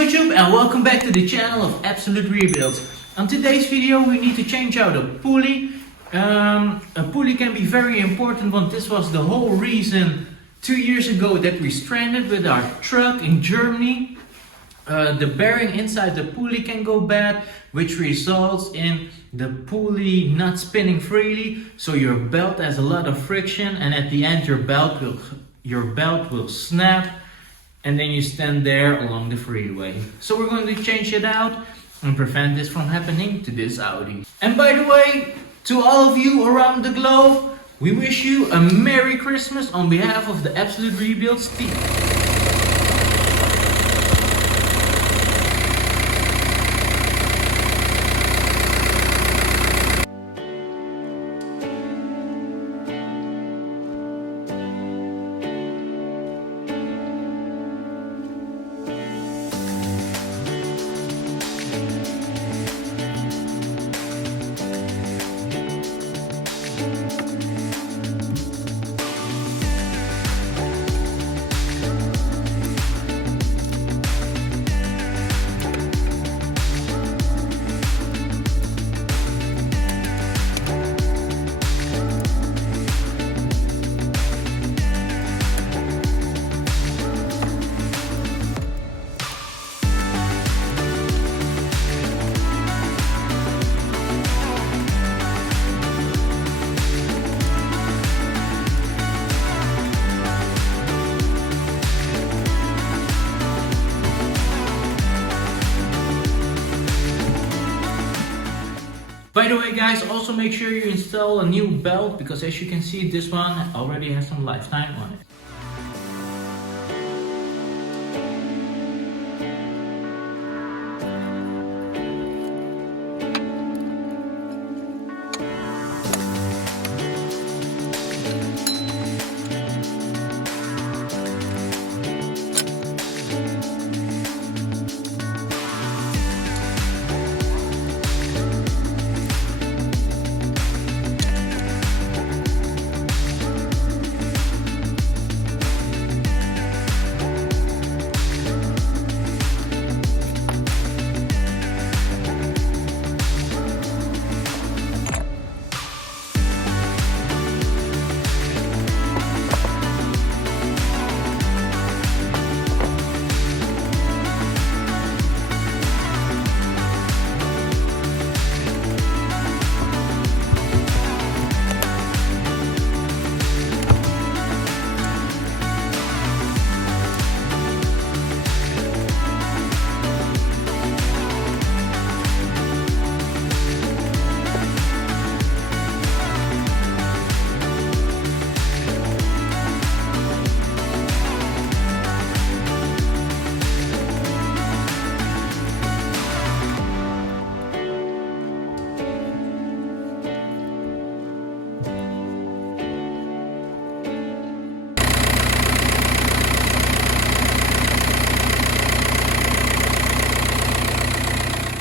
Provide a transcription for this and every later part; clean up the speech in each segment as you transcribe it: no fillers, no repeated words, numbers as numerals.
YouTube and welcome back to the channel of Absolute Rebuilds. On today's video we need to change out a pulley. A pulley can be very important, but this was the whole reason 2 years ago that we stranded with our truck in Germany. The bearing inside the pulley can go bad, which results in the pulley not spinning freely, so your belt has a lot of friction, and at the end your belt will snap, and then you stand there along the freeway. So we're going to change it out and prevent this from happening to this Audi. And by the way, to all of you around the globe, we wish you a Merry Christmas on behalf of the Absolute Rebuilds team. By the way guys, also make sure you install a new belt, because as you can see this one already has some lifetime on it.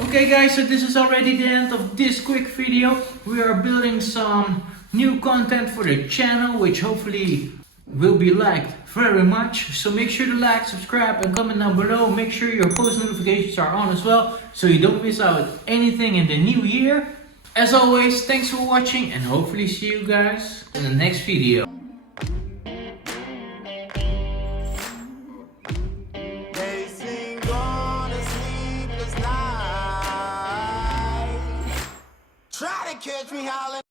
Okay guys, so this is already the end of this quick video. We are building some new content for the channel, which hopefully will be liked very much. So make sure to like, subscribe and comment down below. Make sure your post notifications are on as well, so you don't miss out anything in the new year. As always, thanks for watching and hopefully see you guys in the next video. Catch me howling.